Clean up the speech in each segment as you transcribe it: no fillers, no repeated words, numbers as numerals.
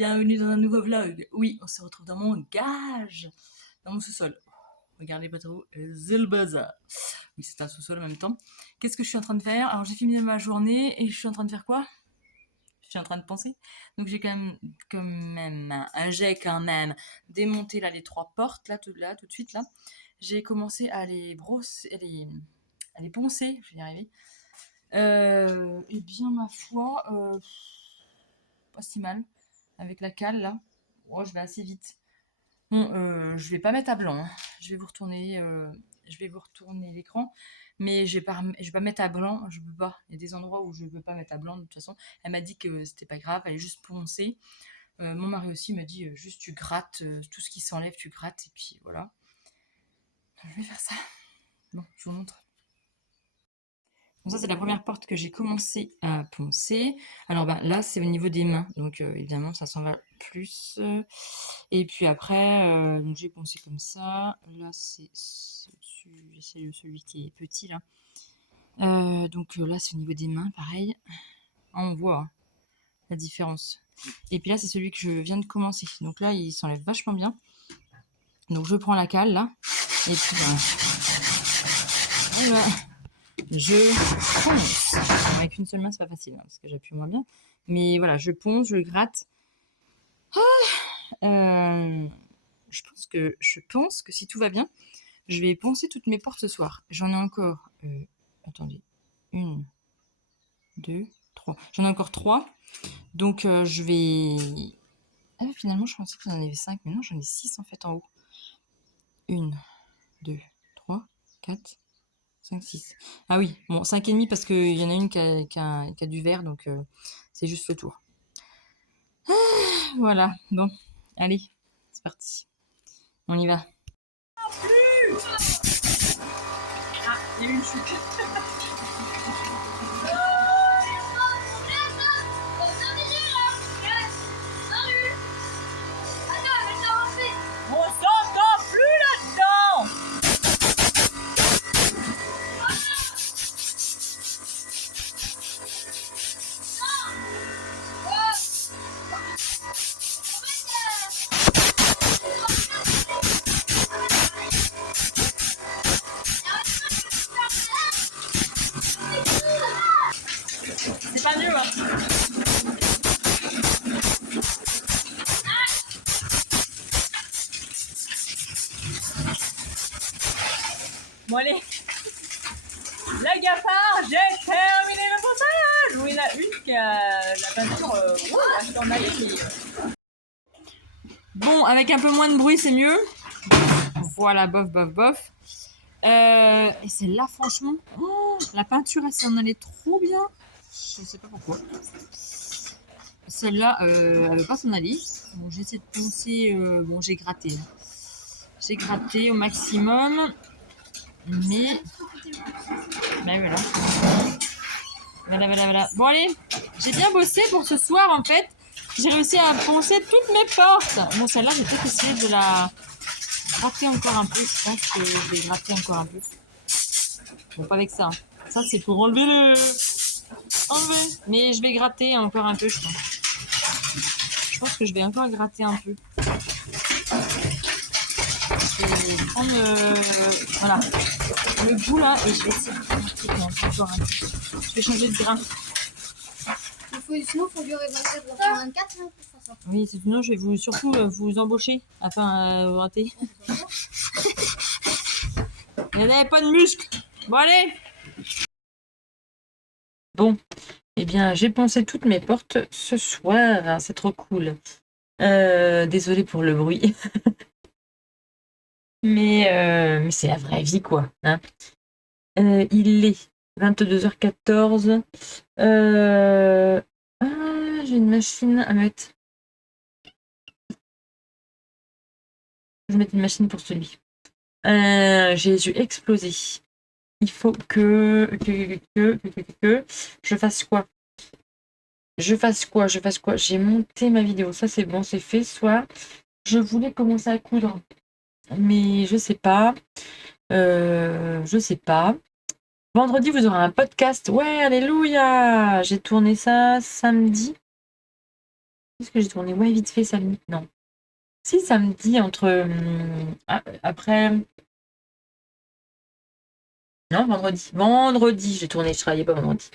Bienvenue dans un nouveau vlog. Oui, on se retrouve dans mon gage, dans mon sous-sol. Regardez pas trop, c'est le bazar. Oui, c'est un sous-sol en même temps. Qu'est-ce que je suis en train de faire? Alors j'ai fini ma journée et je suis en train de faire quoi? Je suis en train de penser. Donc j'ai j'ai quand même démonté là les 3 portes là tout de suite là. J'ai commencé à les brosser, à les poncer, je vais y arriver. Et bien ma foi, pas si mal. Avec la cale là, oh, je vais assez vite. Bon, je vais pas mettre à blanc, hein. Je vais vous retourner, l'écran, mais je vais pas mettre à blanc, je peux pas. Il y a des endroits où je peux pas mettre à blanc de toute façon. Elle m'a dit que c'était pas grave, elle est juste poncer. Mon mari aussi m'a dit juste tu grattes, tout ce qui s'enlève, tu grattes et puis voilà. Je vais faire ça. Bon, je vous montre. Donc ça, c'est la première porte que j'ai commencé à poncer. Alors bah, là, c'est au niveau des mains, donc évidemment, ça s'en va plus. Et puis après, donc j'ai poncé comme ça. Là, c'est celui qui est petit, là. Donc là, c'est au niveau des mains, pareil. Ah, on voit hein, la différence. Et puis là, c'est celui que je viens de commencer. Donc là, il s'enlève vachement bien. Donc je prends la cale, là. Et puis, voilà. Je ponce. Avec une seule main, c'est pas facile, hein, parce que j'appuie moins bien. Mais voilà, je ponce, je gratte. Je pense que si tout va bien, je vais poncer toutes mes portes ce soir. J'en ai encore, attendez, 1, 2, 3. J'en ai encore 3. Donc je vais... Ah, finalement, je pensais que j'en avais 5, mais non, j'en ai 6 en fait en haut. 1, 2, 3, 4, 5, 6. Ah oui, bon, 5 et demi parce qu'il y en a une qui a du vert, donc c'est juste le tour. Voilà, bon, allez, c'est parti. On y va. Ah, il y a eu une chute. On s'entend plus là-dedans. C'est pas mieux, hein. Bon allez, la gafard, j'ai terminé le ponçage. Oui, il y en a une qui a la peinture assez emballée. Bon, avec un peu moins de bruit, c'est mieux. Voilà, bof, bof, bof. Et celle-là, franchement, la peinture, elle s'en allait trop bien. Je sais pas pourquoi. Celle-là, elle veut pas s'en aller. Bon, j'ai essayé de poncer. Bon, j'ai gratté. J'ai gratté au maximum. Mais voilà. Voilà. Bon, allez, j'ai bien bossé pour ce soir, en fait. J'ai réussi à poncer toutes mes portes. Bon, celle-là, j'ai peut-être essayé de la gratter encore un peu. Je pense que je vais gratter encore un peu. Bon, pas avec ça. Ça, c'est pour enlever le... Enlever. Mais je vais gratter encore un peu, je pense. Je pense que je vais encore gratter un peu. Je vais prendre voilà, le bout là et je vais essayer de gratter encore un peu. Je vais changer de grain. Sinon, il faut durer 24 pour faire 24. Hein, pour faire ça. Oui, sinon je vais surtout vous embaucher afin de gratter. Il n'y avait pas de muscles. Bon, allez. Bon, eh bien, j'ai poncé toutes mes portes ce soir. C'est trop cool. Désolée pour le bruit. mais c'est la vraie vie, quoi. Hein. Il est 22h14. J'ai une machine à mettre. Je vais mettre une machine pour celui. J'ai les yeux explosés. Il faut que je fasse quoi? Je fasse quoi? J'ai monté ma vidéo. Ça, c'est bon, c'est fait. Soit je voulais commencer à coudre, mais je sais pas. Je sais pas. Vendredi, vous aurez un podcast. Ouais, alléluia! J'ai tourné ça samedi. Qu'est-ce que j'ai tourné? Ouais, vite fait, samedi. Non. Si, samedi, après. Non, vendredi. Vendredi, j'ai tourné, je travaillais pas vendredi.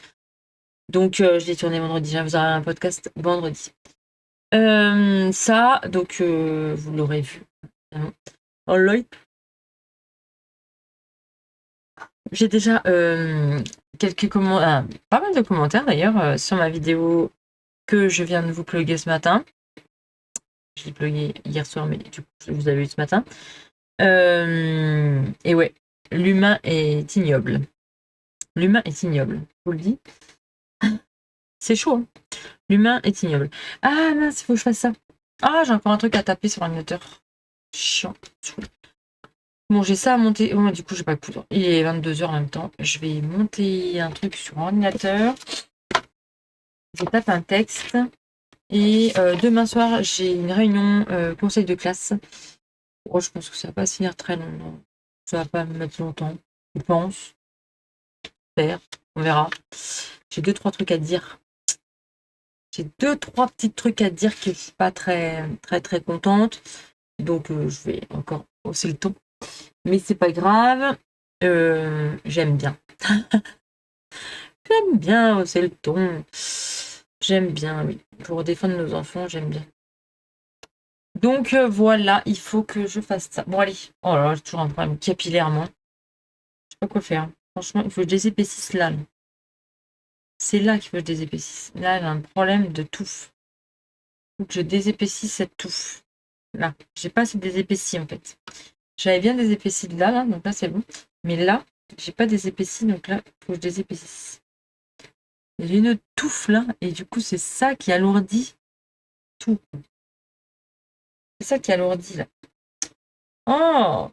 Donc, je l'ai tourné vendredi. Je vous un podcast vendredi. Ça, donc, vous l'aurez vu. En live. J'ai déjà quelques commentaires, pas mal de commentaires d'ailleurs, sur ma vidéo que je viens de vous plugger ce matin. Je l'ai plugué hier soir, mais du coup, vous avez eu ce matin. Et ouais, l'humain est ignoble. L'humain est ignoble, je vous le dis. C'est chaud, hein. L'humain est ignoble. Ah mince, il faut que je fasse ça. Ah, j'ai encore un truc à taper sur l'ordinateur. Chiant. Bon, j'ai ça à monter. Oh, du coup, j'ai pas de poudre. Il est 22h en même temps. Je vais monter un truc sur l'ordinateur. Je tape un texte. Et demain soir, j'ai une réunion conseil de classe. Oh, je pense que ça va pas se finir très longtemps. Ça va pas me mettre longtemps. Je pense. J'espère. On verra. J'ai 2-3 trucs à dire. J'ai 2-3 petits trucs à dire que je suis pas très très très contente. Donc je vais encore hausser le ton. Mais c'est pas grave. J'aime bien. J'aime bien hausser le ton. J'aime bien, oui. Pour défendre nos enfants, j'aime bien. Donc voilà, il faut que je fasse ça. Bon allez. Oh là là, j'ai toujours un problème capillaire, moi. Je sais pas quoi faire. Franchement, il faut que je désépaississe là. C'est là qu'il faut que je désépaississe. Là, j'ai un problème de touffe. Il faut que je désépaississe cette touffe. Là. J'ai pas assez désépaissi en fait. J'avais bien désépaissi de là, donc là c'est bon. Mais là, j'ai pas désépaissi, donc là, il faut que je désépaississe. J'ai une touffe là, et du coup, c'est ça qui alourdit tout. C'est ça qui alourdit là. Oh!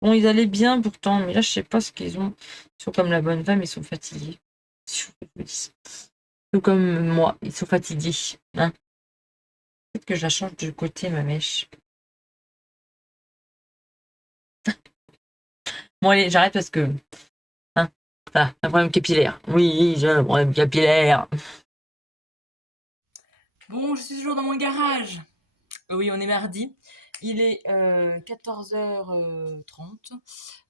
Bon, ils allaient bien pourtant, mais là, je sais pas ce qu'ils ont. Ils sont comme la bonne femme, ils sont fatigués. Ils sont comme moi, ils sont fatigués. Hein. Peut-être que je la change de côté, ma mèche. Bon, allez, j'arrête parce que. Hein, un problème capillaire. Oui, j'ai un problème capillaire. Bon, je suis toujours dans mon garage. Oui, on est mardi. Il est 14h30.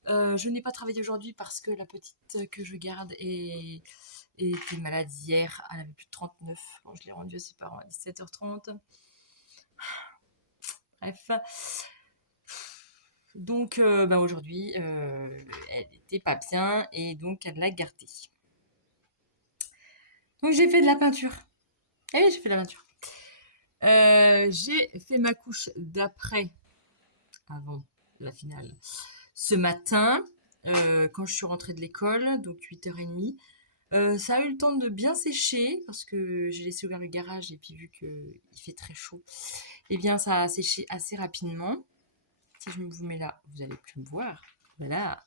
Je n'ai pas travaillé aujourd'hui parce que la petite que je garde était malade hier. Elle avait plus de 39. Bon, je l'ai rendue à ses parents à 17h30. Bref. Donc, aujourd'hui, elle n'était pas bien et donc elle l'a gardée. Donc, j'ai fait de la peinture. Eh, j'ai fait de la peinture. J'ai fait ma couche d'après, avant la finale, ce matin, quand je suis rentrée de l'école, donc 8h30. Ça a eu le temps de bien sécher parce que j'ai laissé ouvert le garage et puis vu qu'il fait très chaud, eh bien ça a séché assez rapidement. Si je vous mets là, vous allez plus me voir. Voilà.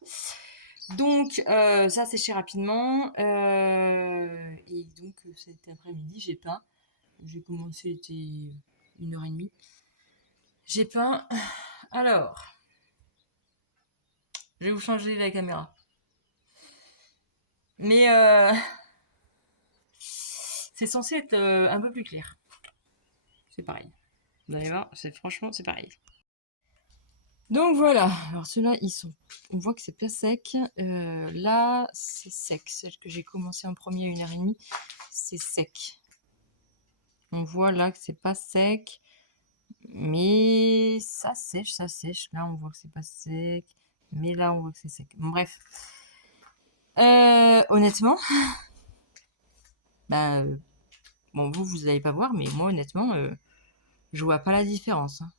Donc ça a séché rapidement et donc cet après-midi j'ai peint. J'ai commencé, il était 1h30. J'ai peint. Alors, je vais vous changer la caméra. Mais c'est censé être un peu plus clair. C'est pareil. Vous allez voir, franchement, c'est pareil. Donc voilà, alors ceux-là, on voit que c'est pas sec. Là, c'est sec. Celle que j'ai commencé en premier à 1h30, c'est sec. On voit là que c'est pas sec, mais ça sèche, ça sèche. Là, on voit que c'est pas sec, mais là, on voit que c'est sec. Bon, bref. Honnêtement, bah, bon, vous n'allez pas voir, mais moi, honnêtement, je vois pas la différence. Hein.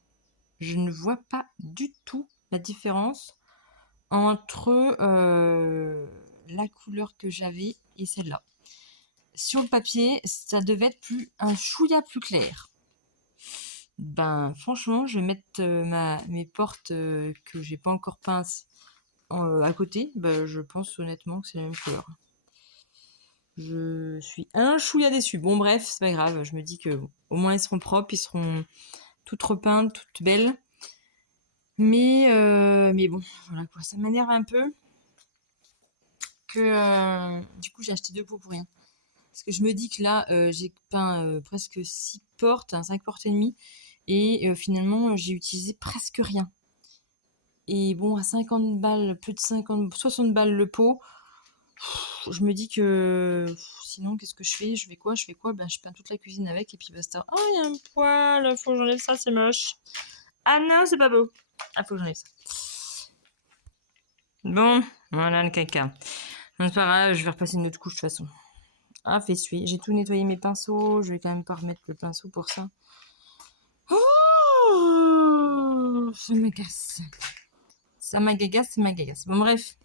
Je ne vois pas du tout la différence entre la couleur que j'avais et celle-là. Sur le papier, ça devait être un chouïa plus clair. Ben, franchement, je vais mettre mes portes que j'ai pas encore peintes à côté. Ben, je pense honnêtement que c'est la même couleur. Je suis un chouïa déçue. Bon, bref, c'est pas grave. Je me dis que au moins ils seront propres, ils seront toutes repeintes, toutes belles. Mais bon, voilà quoi. Ça m'énerve un peu que du coup j'ai acheté 2 pots pour rien. Parce que je me dis que là, j'ai peint presque 6 portes, 5 portes et demie. Et finalement, j'ai utilisé presque rien. Et bon, à 50 balles, plus de 50, 60 balles le pot, je me dis que sinon, qu'est-ce que je fais? Je fais quoi? Ben, je peins toute la cuisine avec et puis basta. Oh, il y a un poil, faut que j'enlève ça, c'est moche. Ah non, c'est pas beau. Ah, faut que j'enlève ça. Bon, voilà le caca. Non, c'est pas grave, je vais repasser une autre couche de toute façon. Ah, fait essuie. J'ai tout nettoyé mes pinceaux. Je vais quand même pas remettre le pinceau pour ça. Oh, ça m'agace. Ça m'agace. Bon, bref.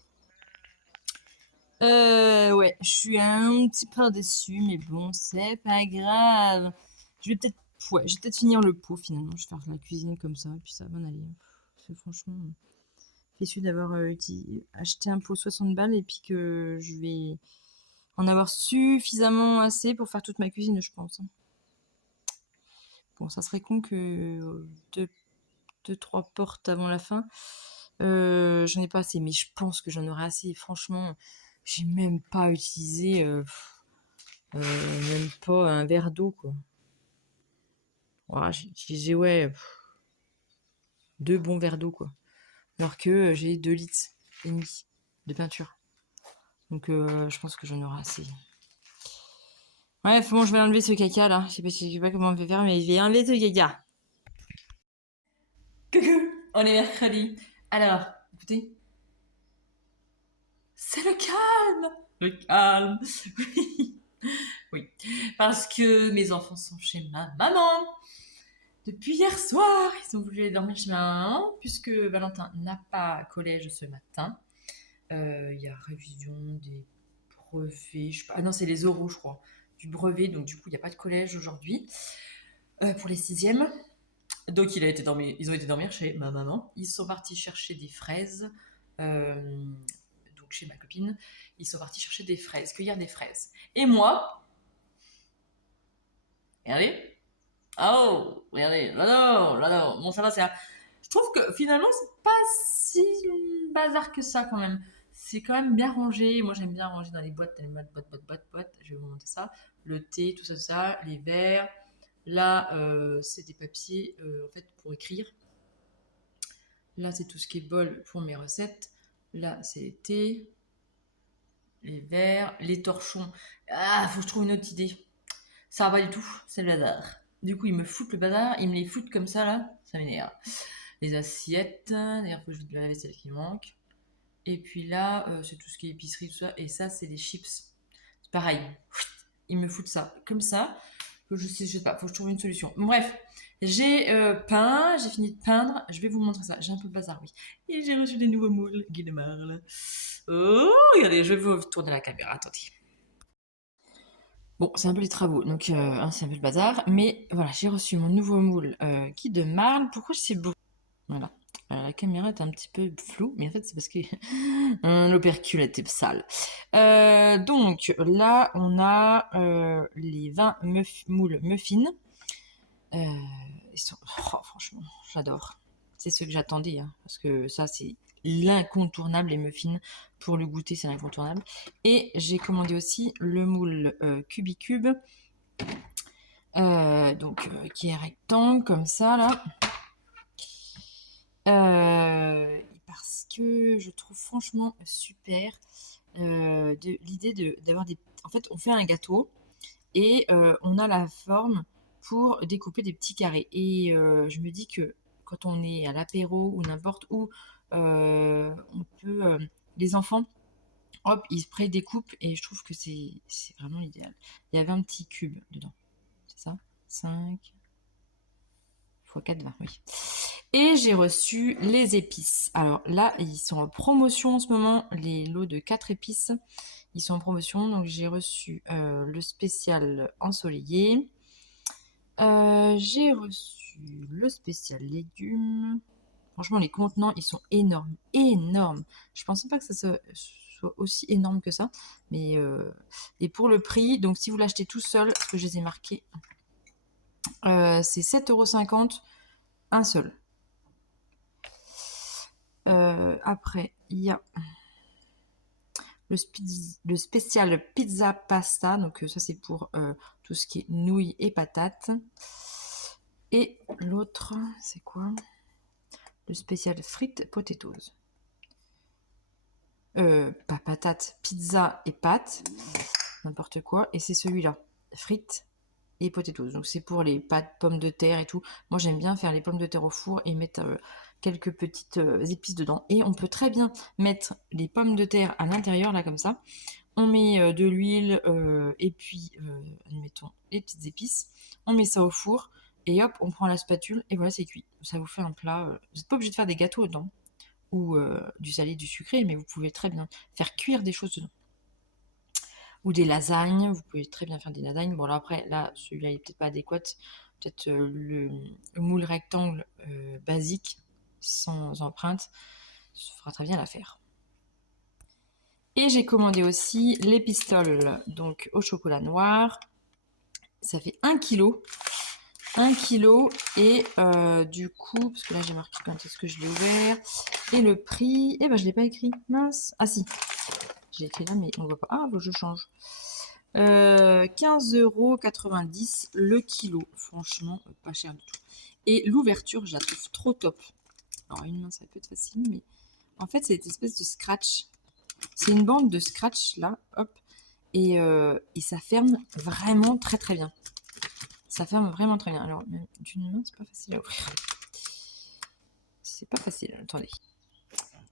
Ouais, je suis un petit peu déçue, mais bon, c'est pas grave. Je vais peut-être finir le pot finalement. Je vais faire la cuisine comme ça, et puis ça va m'en aller. C'est franchement déçue d'avoir acheté un pot 60 balles et puis que je vais en avoir suffisamment assez pour faire toute ma cuisine, je pense. Bon, ça serait con que deux, trois portes avant la fin. J'en ai pas assez, mais je pense que j'en aurai assez. Franchement, j'ai même pas utilisé même pas un verre d'eau, quoi. Voilà, j'ai utilisé, ouais, 2 bons verres d'eau, quoi. Alors que j'ai 2 litres et demi de peinture. Donc, je pense que j'en aurai assez. Bref, bon, je vais enlever ce caca, là. Je sais pas comment on peut faire, mais je vais enlever ce caca. Coucou, on est mercredi. Alors, écoutez, c'est le calme. Le calme. Oui. Oui. Parce que mes enfants sont chez ma maman. Depuis hier soir, ils ont voulu aller dormir chez ma maman, puisque Valentin n'a pas collège ce matin. Il y a révision des brevets, je sais pas. Ah non, c'est les oraux, je crois, du brevet, donc du coup, il n'y a pas de collège aujourd'hui pour les 6e. Donc ils ont été dormir chez ma maman. Ils sont partis chercher des fraises, donc chez ma copine. Ils sont partis chercher des fraises, cueillir des fraises. Et moi, regardez, oh, regardez, là, bon, ça va, je trouve que finalement, c'est pas si bazar que ça quand même. C'est quand même bien rangé. Moi, j'aime bien ranger dans les boîtes, boîtes. Je vais vous montrer ça. Le thé, tout ça, les verres. Là, c'est des papiers, en fait, pour écrire. Là, c'est tout ce qui est bol pour mes recettes. Là, c'est les thés, les verres, les torchons. Ah, faut que je trouve une autre idée. Ça va pas du tout, c'est le bazar. Du coup, ils me foutent le bazar, ils me les foutent comme ça, là. Ça m'énerve. Les assiettes, d'ailleurs, faut que je vide la vaisselle qui manque. Et puis là, c'est tout ce qui est épicerie, tout ça. Et ça, c'est des chips. C'est pareil. Ils me foutent ça comme ça. Je sais pas, faut que je trouve une solution. Bref, j'ai peint, j'ai fini de peindre. Je vais vous montrer ça. J'ai un peu de bazar, oui. Et j'ai reçu des nouveaux moules, Guy de Marle. Oh, regardez, je vais vous tourner la caméra. Attendez. Bon, c'est un peu les travaux, donc c'est un peu le bazar. Mais voilà, j'ai reçu mon nouveau moule Guy de Marle. Pourquoi je sais beau? Voilà. La caméra est un petit peu floue, mais en fait, c'est parce que l'opercule était sale. Donc là, on a les 20 moules muffins. Ils sont... oh, franchement, j'adore. C'est ce que j'attendais, hein, parce que ça, c'est l'incontournable, les muffins. Pour le goûter, c'est l'incontournable. Et j'ai commandé aussi le moule Cubicube, qui est rectangle, comme ça, là. Parce que je trouve franchement super l'idée d'avoir des... En fait, on fait un gâteau et on a la forme pour découper des petits carrés. Et je me dis que quand on est à l'apéro ou n'importe où, on peut... les enfants, hop, ils prédécoupent et je trouve que c'est vraiment l'idéal. Il y avait un petit cube dedans, c'est ça? 5 x 4, 20, oui. Et j'ai reçu les épices. Alors là, ils sont en promotion en ce moment, les lots de 4 épices. Ils sont en promotion, donc j'ai reçu le spécial ensoleillé. J'ai reçu le spécial légumes. Franchement, les contenants, ils sont énormes, énormes. Je pensais pas que ça soit aussi énorme que ça. Mais et pour le prix, donc si vous l'achetez tout seul, ce que je les ai marqués, c'est 7,50 € un seul. Après, il y a le spécial pizza pasta. Donc ça c'est pour tout ce qui est nouilles et patates. Et l'autre, c'est quoi? Le spécial frites potatoes. Pas patates, pizza et pâtes. N'importe quoi. Et c'est celui-là, frites et potatoes. Donc c'est pour les pâtes, pommes de terre et tout. Moi j'aime bien faire les pommes de terre au four et mettre quelques petites épices dedans. Et on peut très bien mettre les pommes de terre à l'intérieur, là comme ça. On met de l'huile et puis, admettons, les petites épices. On met ça au four et hop, on prend la spatule et voilà, c'est cuit. Ça vous fait un plat. Vous n'êtes pas obligé de faire des gâteaux dedans ou du salé, du sucré, mais vous pouvez très bien faire cuire des choses dedans. Ou des lasagnes, vous pouvez très bien faire des lasagnes. Bon, là après, là, celui-là, il n'est peut-être pas adéquat. Peut-être le moule rectangle basique, sans empreinte, ça fera très bien l'affaire. Et j'ai commandé aussi les pistoles, donc au chocolat noir. Ça fait 1 kg. 1 kg et du coup, parce que là j'ai marqué quand est-ce que je l'ai ouvert. Et le prix, eh ben je l'ai pas écrit, mince. Ah si, j'ai écrit là mais on voit pas. Ah, faut que je change. 15,90 € le kilo. Franchement, pas cher du tout. Et l'ouverture, je la trouve trop top. Alors une main ça peut être facile, mais en fait c'est cette espèce de scratch. C'est une bande de scratch là, hop. Et ça ferme vraiment très très bien. Ça ferme vraiment très bien. Alors, d'une main, c'est pas facile à ouvrir. C'est pas facile, attendez.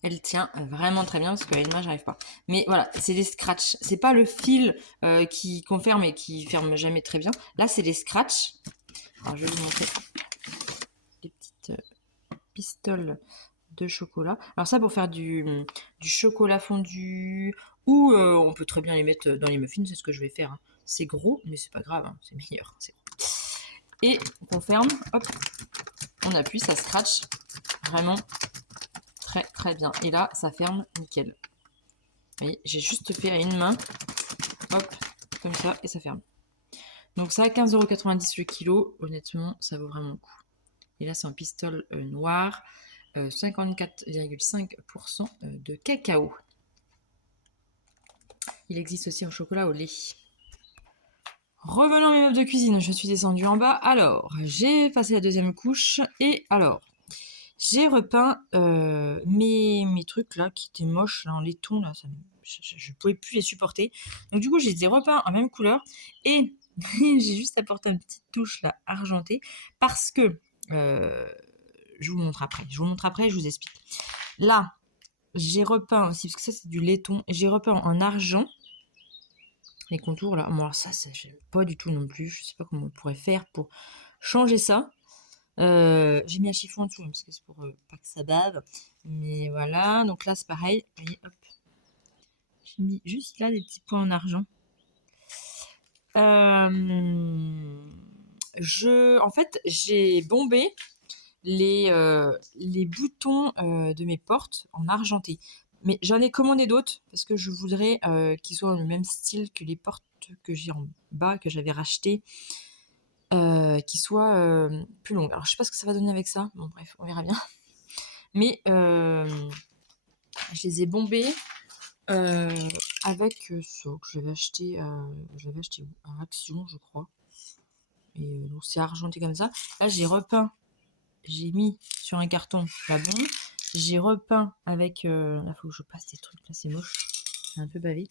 Elle tient vraiment très bien parce qu'à une main, j'arrive pas. Mais voilà, c'est des scratchs. C'est pas le fil qu'on ferme et qui ferme jamais très bien. Là, c'est des scratchs. Alors, je vais vous montrer les petites pistoles de chocolat. Alors ça, pour faire du chocolat fondu ou on peut très bien les mettre dans les muffins. C'est ce que je vais faire. Hein. C'est gros, mais c'est pas grave. Hein. C'est meilleur. C'est gros. Et on ferme, hop, on appuie, ça scratch vraiment très très bien. Et là, ça ferme nickel. Vous voyez, j'ai juste fait à une main, hop, comme ça, et ça ferme. Donc ça, 15,90 € le kilo, honnêtement, ça vaut vraiment le coup. Et là, c'est un pistole noir, 54,5% de cacao. Il existe aussi un chocolat au lait. Revenons à mes meubles de cuisine, je suis descendue en bas. Alors, j'ai passé la deuxième couche et alors, j'ai repeint mes trucs là qui étaient moches, là, en laiton, là, je pouvais plus les supporter. Donc du coup, je les ai repeints en même couleur et j'ai juste apporté une petite touche là argentée parce que je vous montre après. Je vous explique. Là, j'ai repeint aussi parce que ça c'est du laiton. J'ai repeint en argent. Les contours là, moi ça j'aime pas du tout non plus, je sais pas comment on pourrait faire pour changer ça. J'ai mis un chiffon en dessous parce que c'est pour pas que ça bave, mais voilà, donc là c'est pareil, vous voyez, hop, j'ai mis juste là des petits points en argent. En fait j'ai bombé les boutons de mes portes en argenté. Mais j'en ai commandé d'autres parce que je voudrais qu'ils soient le même style que les portes que j'ai en bas, que j'avais rachetées, qui soient plus longues. Alors je sais pas ce que ça va donner avec ça. Bon bref, on verra bien. Mais je les ai bombés avec ça que j'avais acheté à Action, je crois. Et donc c'est argenté comme ça. Là j'ai repeint. J'ai mis sur un carton la bombe. J'ai repeint avec... là, faut que je passe des trucs. Là, c'est moche. C'est un peu bavé.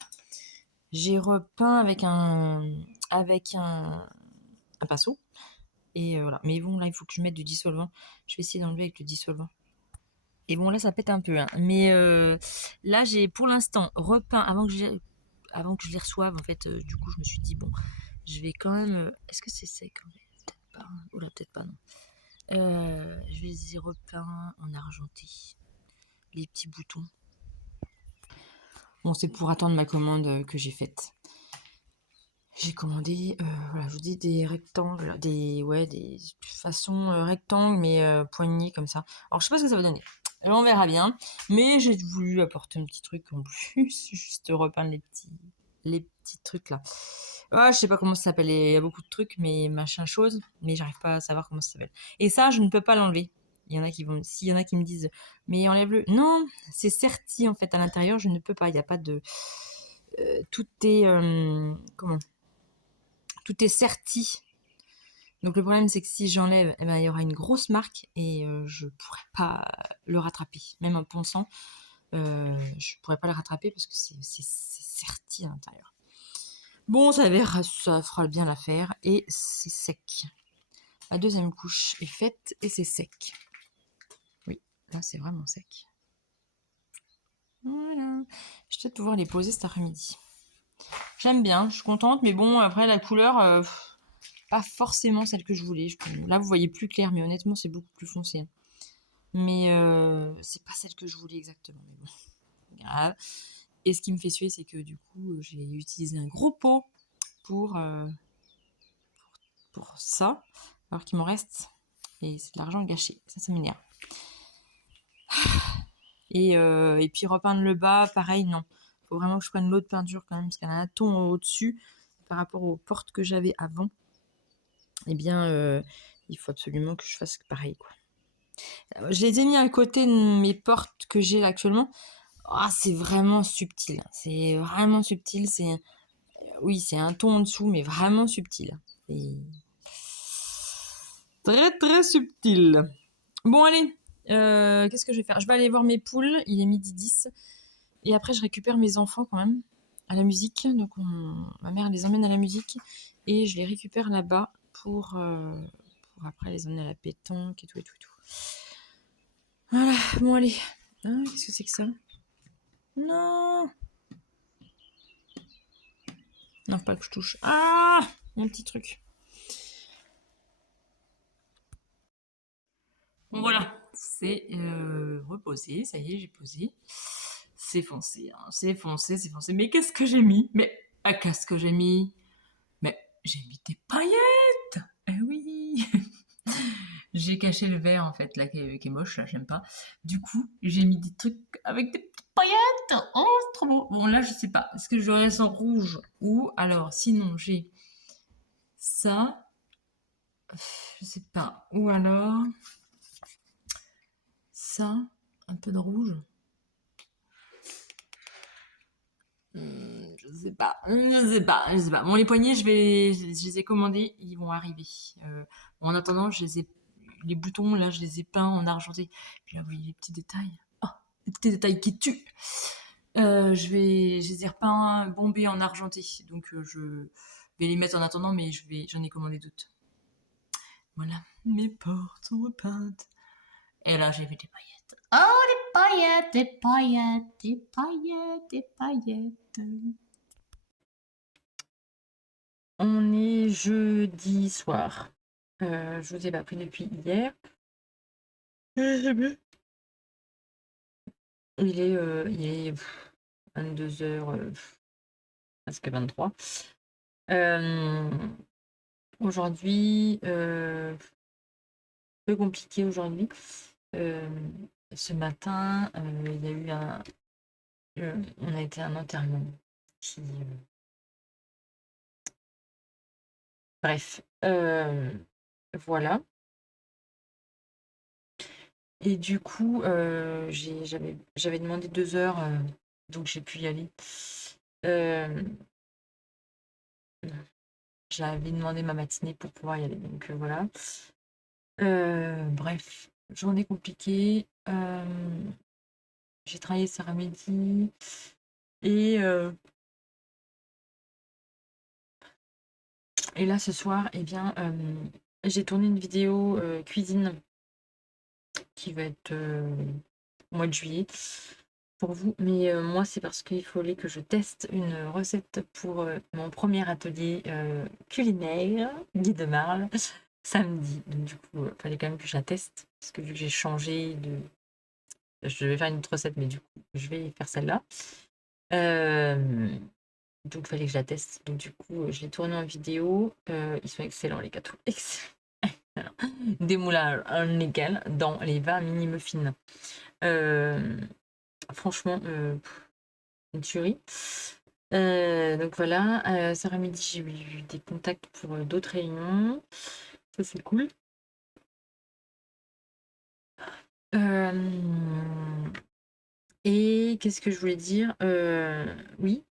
J'ai repeint avec un pinceau. Et voilà. Mais bon, là, il faut que je mette du dissolvant. Je vais essayer d'enlever avec le dissolvant. Et bon, là, ça pète un peu. Hein. Mais là, j'ai pour l'instant repeint avant que je les reçoive. En fait, du coup, je me suis dit, bon, je vais quand même... Est-ce que c'est sec? Peut-être pas. Oula, peut-être pas, non. Je les ai repeints en argenté. Les petits boutons. Bon, c'est pour attendre ma commande que j'ai faite. J'ai commandé, voilà, je vous dis des rectangles, des façons rectangles, mais poignées comme ça. Alors, je sais pas ce que ça va donner. Alors, on verra bien. Mais j'ai voulu apporter un petit truc en plus, juste repeindre les petits trucs là. Ah, je sais pas comment ça s'appelle. Il y a beaucoup de trucs, mais machin chose, mais j'arrive pas à savoir comment ça s'appelle. Et ça, je ne peux pas l'enlever. Il y en a qui me disent, mais enlève-le. Non, c'est serti en fait à l'intérieur, je ne peux pas. Il n'y a pas de. tout est comment? Tout est serti. Donc le problème c'est que si j'enlève, eh ben, il y aura une grosse marque et je pourrais pas le rattraper. Même en ponçant, je pourrais pas le rattraper parce que c'est serti à l'intérieur. Bon, ça fera bien l'affaire et c'est sec. La deuxième couche est faite et c'est sec. Oui, là c'est vraiment sec. Voilà. Je vais peut-être pouvoir les poser cet après-midi. J'aime bien, je suis contente, mais bon, après la couleur, pas forcément celle que je voulais. Là, vous voyez plus clair, mais honnêtement, c'est beaucoup plus foncé. Mais c'est pas celle que je voulais exactement. Mais bon, c'est grave. Et ce qui me fait suer, c'est que du coup, j'ai utilisé un gros pot pour ça, alors qu'il m'en reste. Et c'est de l'argent gâché. Ça m'énerve. Et puis repeindre le bas, pareil, non. Faut vraiment que je prenne l'autre peinture quand même, parce qu'il y en a un ton au-dessus par rapport aux portes que j'avais avant. Eh bien, il faut absolument que je fasse pareil, quoi. Je les ai mis à côté de mes portes que j'ai actuellement. Ah, c'est vraiment subtil. C'est vraiment subtil. Oui, c'est un ton en dessous, mais vraiment subtil. C'est très très subtil. Bon, allez. Qu'est-ce que je vais faire? Je vais aller voir mes poules. Il est 12h10. Et après, je récupère mes enfants quand même à la musique. Donc, ma mère les emmène à la musique. Et je les récupère là-bas pour après les emmener à la pétanque et tout et tout et tout. Voilà, bon allez. Ah, qu'est-ce que c'est que ça? Non! Non, pas que je touche. Ah! Un petit truc. Bon voilà, c'est reposé, ça y est, j'ai posé. C'est foncé, hein. C'est foncé, c'est foncé. Mais qu'est-ce que j'ai mis? Qu'est-ce que j'ai mis? Mais j'ai mis des paillettes! Eh oui! J'ai caché le verre en fait, là, qui est moche, là, j'aime pas. Du coup, j'ai mis des trucs avec des petites paillettes. Oh, c'est trop beau. Bon, là, je sais pas. Est-ce que je le laisse en rouge? Ou alors, sinon, j'ai ça. Je sais pas. Ou alors, ça. Un peu de rouge. Je sais pas. Je sais pas. Je sais pas. Bon, les poignets, je les ai commandés. Ils vont arriver. Bon, en attendant, les boutons, là, je les ai peints en argenté. Puis là, vous voyez les petits détails. Oh, les petits détails qui tuent. Je les ai repeints bombés en argenté. Donc, je vais les mettre en attendant, mais j'en ai commandé d'autres. Voilà. Mes portes sont repeintes. Et là, j'ai vu des paillettes. Oh, des paillettes, des paillettes, des paillettes, des paillettes. On est jeudi soir. Je vous ai pas pris depuis hier. Il est 22h, presque 23. Aujourd'hui, peu compliqué aujourd'hui. Ce matin, il y a eu on a été à un enterrement qui, bref, voilà. Et du coup, j'avais demandé 2 heures, donc j'ai pu y aller. J'avais demandé ma matinée pour pouvoir y aller, donc voilà. Bref, journée compliquée. J'ai travaillé cet après-midi et là ce soir, eh bien, j'ai tourné une vidéo cuisine qui va être au mois de juillet pour vous. Mais moi, c'est parce qu'il fallait que je teste une recette pour mon premier atelier culinaire, Guy de Marle, samedi. Donc du coup, il fallait quand même que je la teste. Parce que vu que j'ai changé de... Je devais faire une autre recette, mais du coup, je vais faire celle-là. Donc il fallait que je la teste. Donc du coup, je l'ai tournée en vidéo. Ils sont excellents, les gâteaux. Excellents. Démoulage nickel dans les 20 mini muffins. Franchement, une tuerie. Donc voilà, cet après-midi, j'ai eu des contacts pour d'autres réunions. Ça, c'est cool. Et qu'est-ce que je voulais dire? Oui.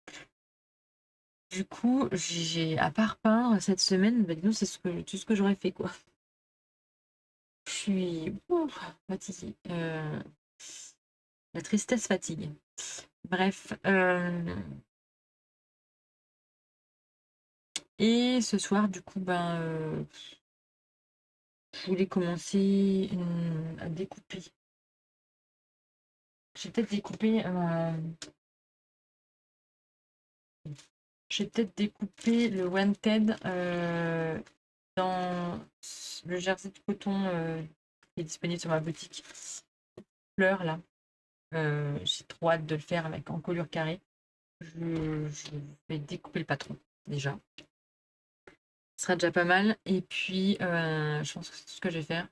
Du coup, à part peindre cette semaine, bah, dis donc, c'est tout ce que j'aurais fait, quoi. Je suis fatiguée. La tristesse fatigue. Bref. Et ce soir, du coup, ben, je voulais commencer à découper. J'ai peut-être découpé. J'ai peut-être découpé le Wanted dans le jersey de coton qui est disponible sur ma boutique. Fleurs là. J'ai trop hâte de le faire avec en colure carrée. Je vais découper le patron déjà. Ce sera déjà pas mal. Et puis, je pense que c'est tout ce que je vais faire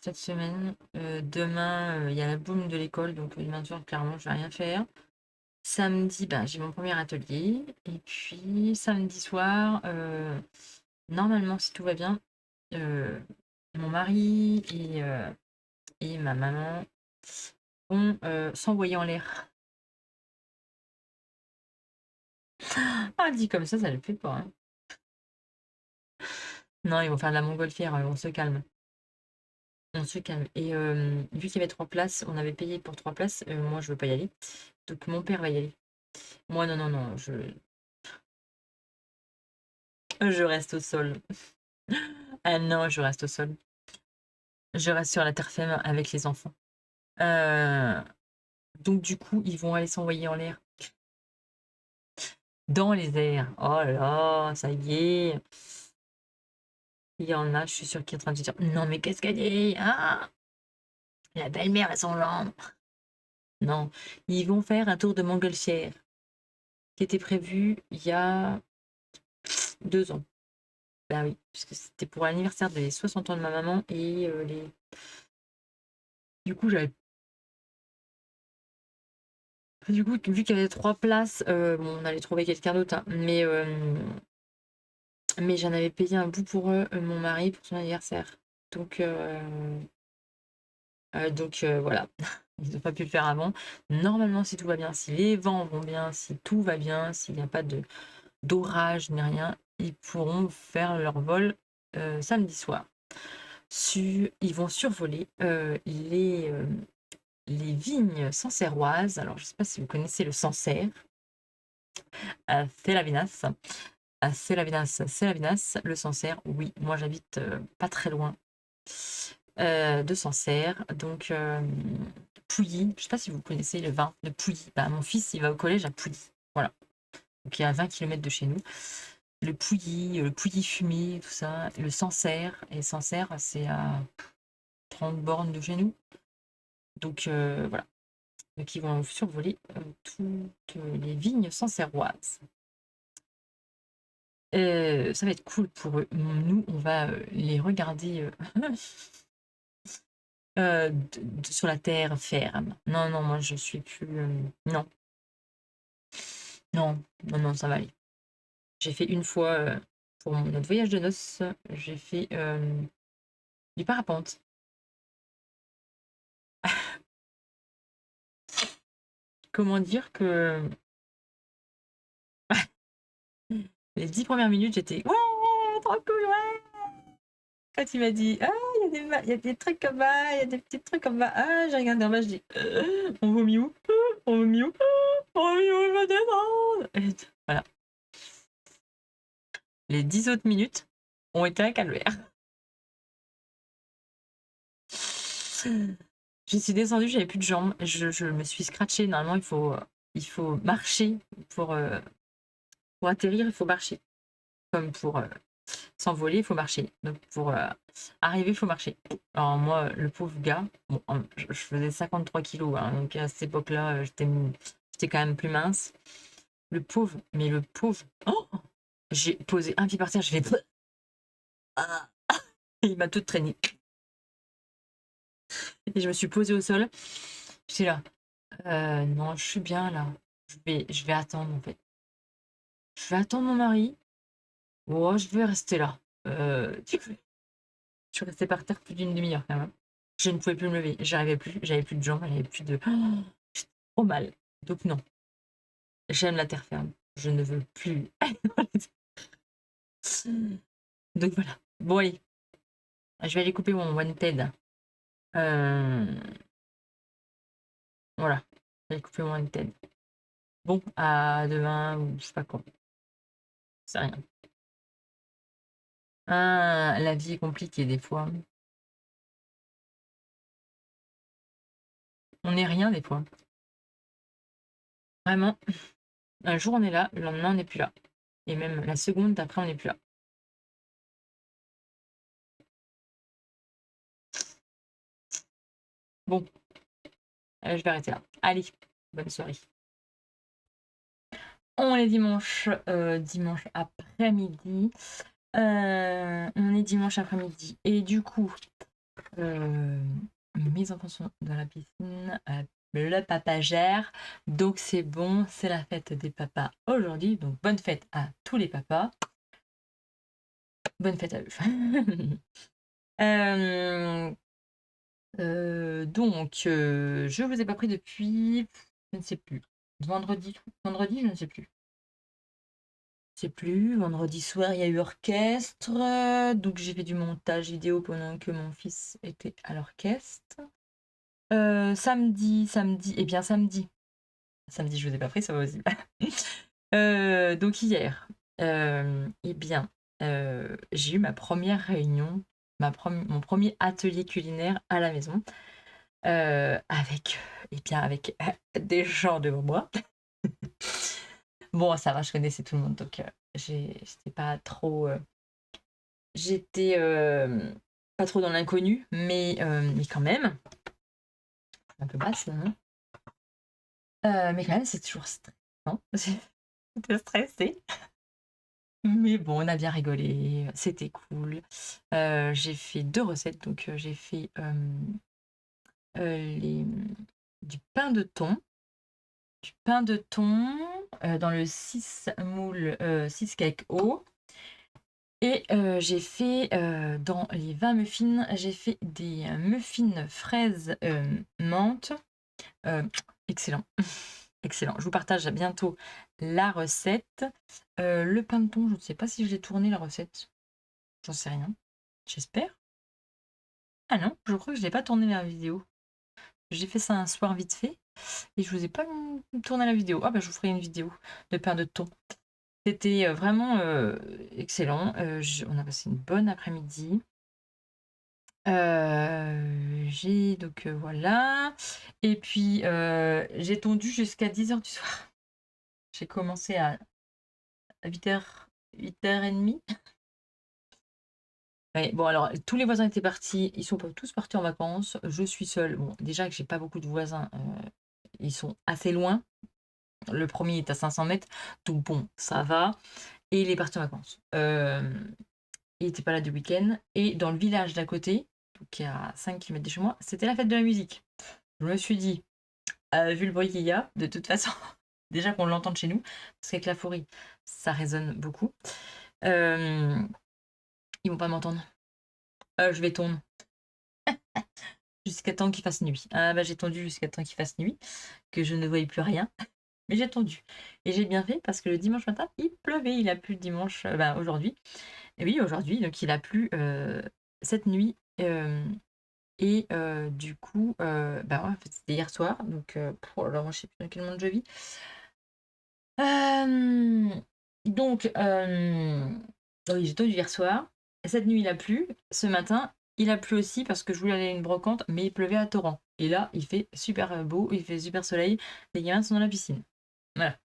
cette semaine. Demain, il y a la boum de l'école, donc demain soir, clairement, je vais rien faire. Samedi, ben, j'ai mon premier atelier. Et puis, samedi soir, normalement, si tout va bien, mon mari et ma maman vont s'envoyer en l'air. Ah, dit comme ça le fait pas. Hein. Non, ils vont faire de la montgolfière, on se calme. On se calme. Et vu qu'il y avait 3 places, on avait payé pour 3 places, moi je veux pas y aller. Donc mon père va y aller. Moi non, non, non, je reste au sol. Ah non, je reste au sol. Je reste sur la terre ferme avec les enfants. Donc du coup, ils vont aller s'envoyer en l'air. Dans les airs. Oh là là, ça y est. Il y en a, je suis sûre qui est en train de se dire non mais qu'est-ce qu'elle dit? Ah, la belle-mère et son lampe. Non, ils vont faire un tour de montgolfière qui était prévu il y a 2 ans. Bah oui, puisque c'était pour l'anniversaire des 60 ans de ma maman et les. Du coup, vu qu'il y avait 3 places, bon, on allait trouver quelqu'un d'autre, hein, mais j'en avais payé un bout pour eux, mon mari, pour son anniversaire. Donc voilà, ils n'ont pas pu le faire avant. Normalement, si tout va bien, si les vents vont bien, si tout va bien, s'il n'y a pas d'orage ni rien, ils pourront faire leur vol samedi soir. Ils vont survoler les vignes sancerroises. Alors, je ne sais pas si vous connaissez le Sancerre, à Célavinas. À Célavinas, le Sancerre, oui, moi j'habite pas très loin de Sancerre. Donc, Pouilly, je ne sais pas si vous connaissez le vin de Pouilly. Bah, mon fils, il va au collège à Pouilly. Voilà. Donc, il est à 20 km de chez nous. Le Pouilly fumé, tout ça. Le Sancerre. Et Sancerre, c'est à 30 bornes de chez nous. Donc, voilà. Donc, ils vont survoler toutes les vignes sancerroises. Ça va être cool pour eux. Nous, on va les regarder sur la terre ferme. Non, non, moi, je suis plus... non. Non, non, non, ça va aller. J'ai fait une fois, pour notre voyage de noces, j'ai fait du parapente. Comment dire que les 10 premières minutes, j'étais ouais, trop cool, ouais. Quand il m'a dit ah, il y a des trucs comme ça, il y a des petits trucs comme ça. Ah, j'ai regardé en bas, je dis on vomit où? On vomit où? On vomit où? Il va descendre. Et voilà. Les 10 autres minutes ont été un calvaire. Je suis descendue, j'avais plus de jambes. Je me suis scratchée. Normalement, il faut marcher pour atterrir, il faut marcher. Comme pour s'envoler, il faut marcher. Donc pour arriver, il faut marcher. Alors moi, le pauvre gars, bon, je faisais 53 kilos, hein, donc à cette époque-là, j'étais quand même plus mince. Le pauvre, oh, j'ai posé un pied par terre, je vais... Ah, il m'a tout traîné. Et je me suis posée au sol. J'étais là. Non, je suis bien là. Je vais attendre en fait. Je vais attendre mon mari. Oh, je vais rester là. Je suis restée par terre plus d'une demi-heure quand même. Je ne pouvais plus me lever. J'arrivais plus. J'avais plus de jambes. J'avais plus de. J'étais trop mal. Donc non. J'aime la terre ferme. Je ne veux plus. Donc voilà. Bon, allez. Je vais aller couper mon Wanted. Voilà. Je vais aller couper mon Wanted. Bon, à demain ou je sais pas quoi. C'est rien. Ah, la vie est compliquée des fois. On n'est rien des fois. Vraiment. Un jour on est là, le lendemain on n'est plus là. Et même la seconde d'après on n'est plus là. Bon, je vais arrêter là. Allez, bonne soirée. On est dimanche, dimanche après-midi. On est dimanche après-midi. Et du coup, mes enfants sont dans la piscine. Le papa gère. Donc c'est bon, c'est la fête des papas aujourd'hui. Donc bonne fête à tous les papas. Bonne fête à eux. Donc, je vous ai pas pris depuis, je ne sais plus. Vendredi, je ne sais plus. Je sais plus. Vendredi soir, il y a eu orchestre. Donc, j'ai fait du montage vidéo pendant que mon fils était à l'orchestre. Samedi, je vous ai pas pris, ça va aussi. Donc hier, eh bien, j'ai eu ma première réunion, mon premier atelier culinaire à la maison, avec, avec des gens devant moi. Bon, ça va, je connaissais tout le monde, donc j'étais pas trop, j'étais pas trop dans l'inconnu, mais quand même, un peu basse là, non? Mais quand même, c'est toujours stressant. J'étais stressée. Mais bon, on a bien rigolé, c'était cool. J'ai fait 2 recettes, donc j'ai fait du pain de thon. Dans le 6 moule, 6 cakes eau. Et j'ai fait dans les 20 muffins, j'ai fait des muffins fraises menthe. Excellent. Excellent. Je vous partage bientôt la recette. Le pain de thon, je ne sais pas si je l'ai tourné la recette. J'en sais rien. J'espère. Ah non, je crois que je l'ai pas tourné la vidéo. J'ai fait ça un soir vite fait et je vous ai pas tourné la vidéo. Ah bah je vous ferai une vidéo de pain de thon. C'était vraiment excellent. On a passé une bonne après-midi. J'ai donc voilà. Et puis j'ai tondu jusqu'à 10h du soir. J'ai commencé à 8h, 8h30. Ouais, bon alors tous les voisins étaient partis, ils sont pas tous partis en vacances. Je suis seule. Bon, déjà que j'ai pas beaucoup de voisins, ils sont assez loin. Le premier est à 500 mètres, donc bon, ça va. Et il est parti en vacances. Il n'était pas là du week-end. Et dans le village d'à côté, donc qui est à 5 km de chez moi, c'était la fête de la musique. Je me suis dit, vu le bruit qu'il y a, de toute façon, déjà qu'on l'entend de chez nous, parce qu'avec la forêt, ça résonne beaucoup. Ils vont pas m'entendre. Je vais tondre. Jusqu'à temps qu'il fasse nuit. Ah bah j'ai tendu jusqu'à temps qu'il fasse nuit, que je ne voyais plus rien. Mais j'ai tendu. Et j'ai bien fait parce que le dimanche matin, il pleuvait. Il a plu le dimanche, aujourd'hui. Et oui, aujourd'hui, donc il a plu cette nuit. Et du coup, ouais, en fait, c'était hier soir. Donc, alors moi, je sais plus dans quel monde je vis. Donc, oui, j'ai tendu hier soir. Cette nuit, il a plu. Ce matin, il a plu aussi parce que je voulais aller à une brocante, mais il pleuvait à torrent. Et là, il fait super beau, il fait super soleil. Les gamins sont dans la piscine. Voilà.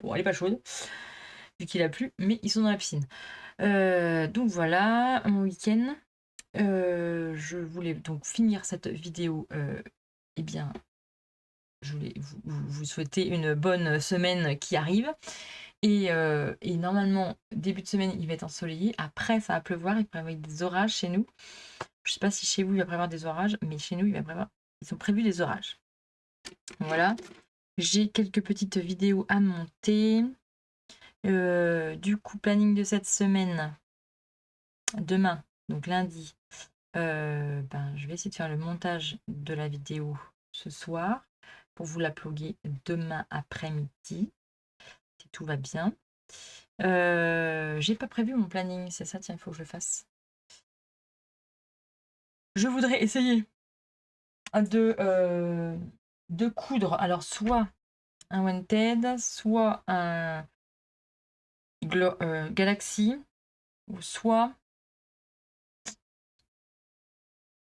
Bon, elle est pas chaude, vu qu'il a plu, mais ils sont dans la piscine. Donc voilà, mon week-end. Je voulais donc finir cette vidéo. Eh bien, je voulais vous souhaiter une bonne semaine qui arrive. Et normalement, début de semaine, il va être ensoleillé. Après, ça va pleuvoir. Il va y avoir des orages chez nous. Je sais pas si chez vous, il va y avoir des orages, mais chez nous, ils sont prévus des orages. Voilà. J'ai quelques petites vidéos à monter. Du coup, planning de cette semaine. Demain, donc lundi, je vais essayer de faire le montage de la vidéo ce soir pour vous la pluguer demain après-midi. C'est tout va bien. J'ai pas prévu mon planning, c'est ça, tiens, il faut que je le fasse. Je voudrais essayer de coudre, alors soit un Wanted, soit un Galaxy, ou soit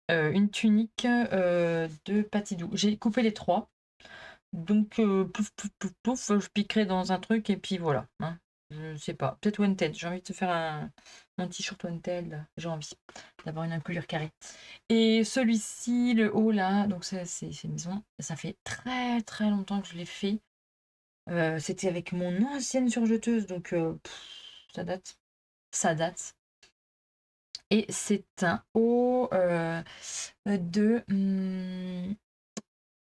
une tunique de Patidou. J'ai coupé les 3. Donc, pouf, pouf, pouf, pouf, je piquerai dans un truc et puis voilà. Hein. Je sais pas. Peut-être Wanted. J'ai envie de te faire un t-shirt Wanted. Là. J'ai envie d'avoir une encolure carrée. Et celui-ci, le haut là, donc c'est maison. Ça fait très très longtemps que je l'ai fait. C'était avec mon ancienne surjeteuse, donc ça date. Ça date. Et c'est un haut de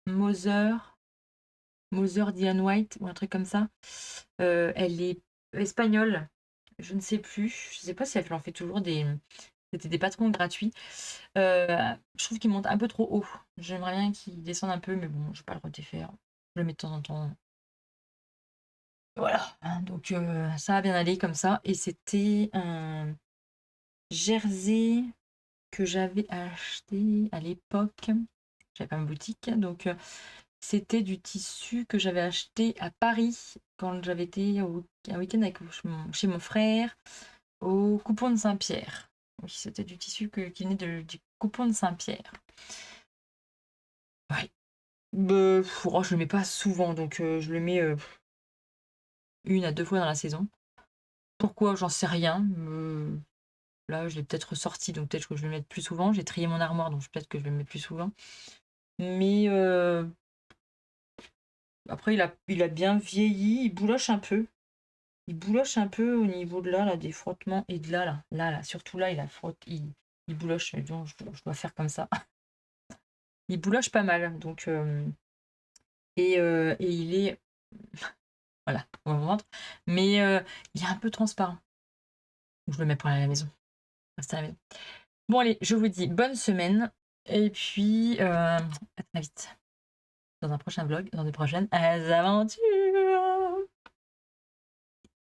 Mother Diane White ou un truc comme ça. Elle est espagnole, je ne sais plus. Je ne sais pas si elle en fait toujours des. C'était des patrons gratuits. Je trouve qu'il monte un peu trop haut. J'aimerais bien qu'il descende un peu, mais bon, je ne vais pas le redéfaire. Je le mets de temps en temps. Voilà. Donc ça a bien allé comme ça. Et c'était un jersey que j'avais acheté à l'époque. J'avais pas ma boutique. Donc c'était du tissu que j'avais acheté à Paris quand j'avais été un week-end chez mon frère au Coupon de Saint-Pierre. Oui, c'était du tissu qui venait du Coupon de Saint-Pierre. Ouais. Je le mets pas souvent, donc je le mets 1 à 2 fois dans la saison. Pourquoi? J'en sais rien. Là, je l'ai peut-être ressorti, donc peut-être que je vais le mettre plus souvent. J'ai trié mon armoire, donc peut-être que je vais le mettre plus souvent. Mais après, il a bien vieilli, il bouloche un peu. Il bouloche un peu au niveau de là, des frottements, et de là, surtout là, il bouloche, donc je dois faire comme ça. Il bouloche pas mal, donc et il est voilà, on va vous montrer, mais il est un peu transparent. Je le mets pour aller à la maison. Rester à la maison. Bon allez, je vous dis bonne semaine et puis à très vite dans un prochain vlog, dans de prochaines aventures.